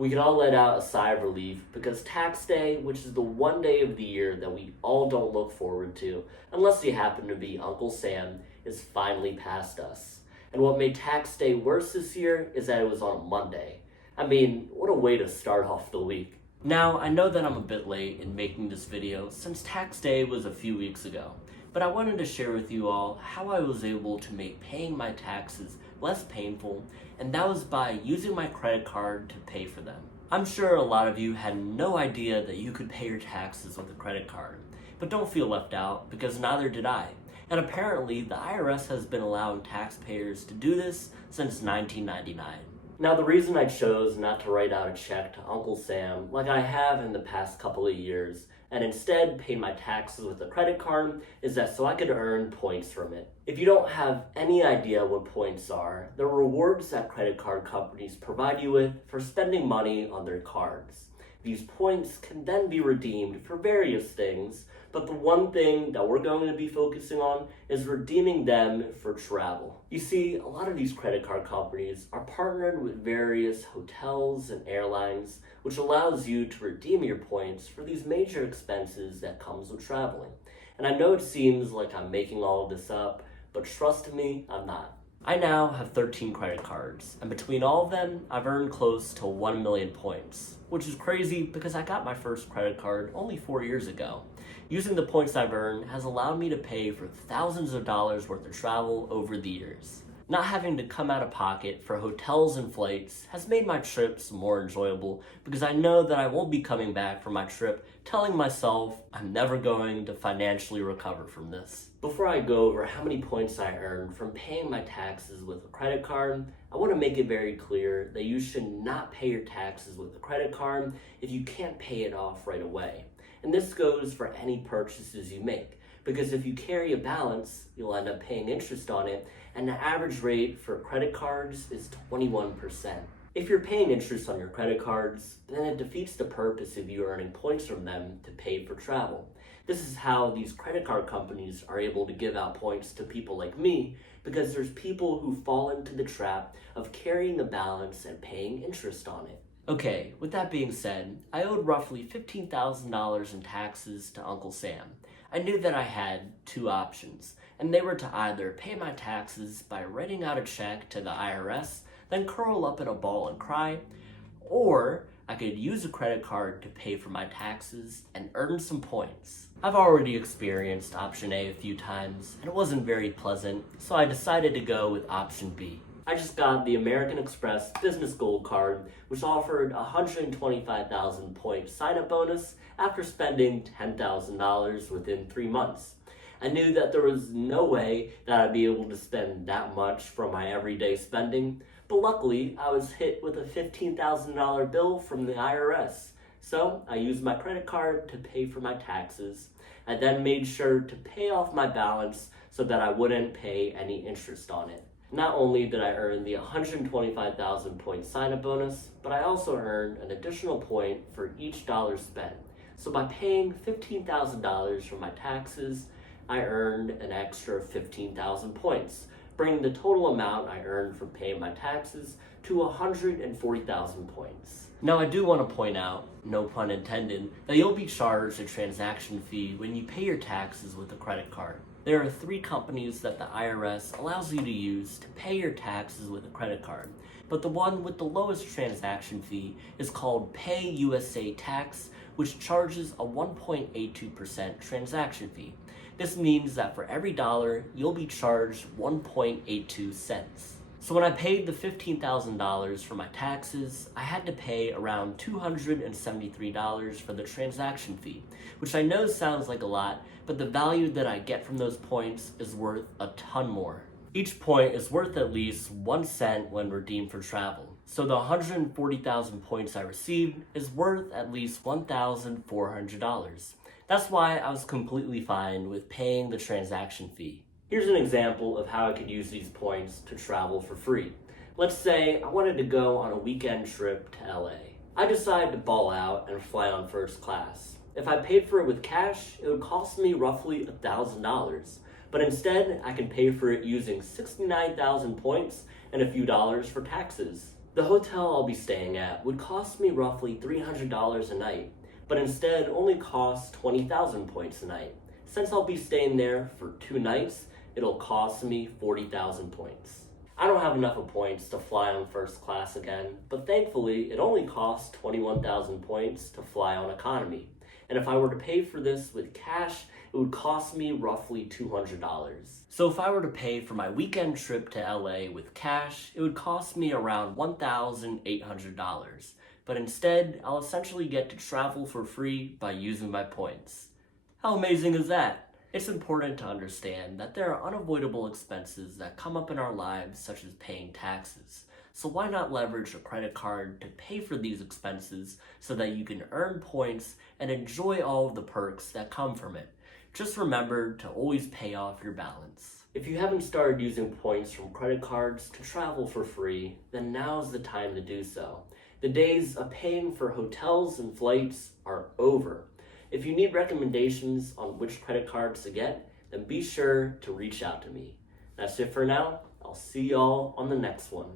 We can all let out a sigh of relief because tax day, which is the one day of the year that we all don't look forward to, unless you happen to be Uncle Sam, is finally past us. And what made tax day worse this year is that it was on a Monday. I mean, what a way to start off the week. Now, I know that I'm a bit late in making this video since tax day was a few weeks ago, but I wanted to share with you all how I was able to make paying my taxes less painful, and that was by using my credit card to pay for them. I'm sure a lot of you had no idea that you could pay your taxes with a credit card, but don't feel left out because neither did I. And apparently the IRS has been allowing taxpayers to do this since 1999. Now, the reason I chose not to write out a check to Uncle Sam like I have in the past couple of years and instead paid my taxes with a credit card is that so I could earn points from it. If you don't have any idea what points are, they're rewards that credit card companies provide you with for spending money on their cards. These points can then be redeemed for various things, but the one thing that we're going to be focusing on is redeeming them for travel. You see, a lot of these credit card companies are partnered with various hotels and airlines, which allows you to redeem your points for these major expenses that comes with traveling. And I know it seems like I'm making all of this up, but trust me, I'm not. I now have 13 credit cards, and between all of them, I've earned close to 1 million points, which is crazy because I got my first credit card only 4 years ago. Using the points I've earned has allowed me to pay for thousands of dollars worth of travel over the years. Not having to come out of pocket for hotels and flights has made my trips more enjoyable because I know that I won't be coming back from my trip telling myself I'm never going to financially recover from this. Before I go over how many points I earned from paying my taxes with a credit card, I want to make it very clear that you should not pay your taxes with a credit card if you can't pay it off right away. And this goes for any purchases you make, because if you carry a balance, you'll end up paying interest on it, and the average rate for credit cards is 21%. If you're paying interest on your credit cards, then it defeats the purpose of you earning points from them to pay for travel. This is how these credit card companies are able to give out points to people like me, because there's people who fall into the trap of carrying a balance and paying interest on it. Okay, with that being said, I owed roughly $15,000 in taxes to Uncle Sam. I knew that I had two options, and they were to either pay my taxes by writing out a check to the IRS, then curl up in a ball and cry, or I could use a credit card to pay for my taxes and earn some points. I've already experienced option A a few times, and it wasn't very pleasant, so I decided to go with option B. I just got the American Express Business Gold Card, which offered a 125,000 point sign-up bonus after spending $10,000 within 3 months. I knew that there was no way that I'd be able to spend that much from my everyday spending, but luckily I was hit with a $15,000 bill from the IRS. So I used my credit card to pay for my taxes. I then made sure to pay off my balance so that I wouldn't pay any interest on it. Not only did I earn the 125,000 point sign-up bonus, but I also earned an additional point for each dollar spent. So by paying $15,000 for my taxes, I earned an extra 15,000 points, bringing the total amount I earned from paying my taxes to 140,000 points. Now I do want to point out, no pun intended, that you'll be charged a transaction fee when you pay your taxes with a credit card. There are 3 companies that the IRS allows you to use to pay your taxes with a credit card, but the one with the lowest transaction fee is called Pay USA Tax, which charges a 1.82% transaction fee. This means that for every dollar, you'll be charged 1.82 cents. So when I paid the $15,000 for my taxes, I had to pay around $273 for the transaction fee, which I know sounds like a lot, but the value that I get from those points is worth a ton more. Each point is worth at least 1 cent when redeemed for travel. So the 140,000 points I received is worth at least $1,400. That's why I was completely fine with paying the transaction fee. Here's an example of how I could use these points to travel for free. Let's say I wanted to go on a weekend trip to LA. I decided to ball out and fly on first class. If I paid for it with cash, it would cost me roughly $1,000. But instead, I can pay for it using 69,000 points and a few dollars for taxes. The hotel I'll be staying at would cost me roughly $300 a night, but instead only costs 20,000 points a night. Since I'll be staying there for 2 nights, it'll cost me 40,000 points. I don't have enough of points to fly on first class again, but thankfully it only costs 21,000 points to fly on economy. And if I were to pay for this with cash, it would cost me roughly $200. So if I were to pay for my weekend trip to LA with cash, it would cost me around $1,800. But instead, I'll essentially get to travel for free by using my points. How amazing is that? It's important to understand that there are unavoidable expenses that come up in our lives, such as paying taxes. So why not leverage a credit card to pay for these expenses so that you can earn points and enjoy all of the perks that come from it? Just remember to always pay off your balance. If you haven't started using points from credit cards to travel for free, then now's the time to do so. The days of paying for hotels and flights are over. If you need recommendations on which credit cards to get, then be sure to reach out to me. That's it for now. I'll see y'all on the next one.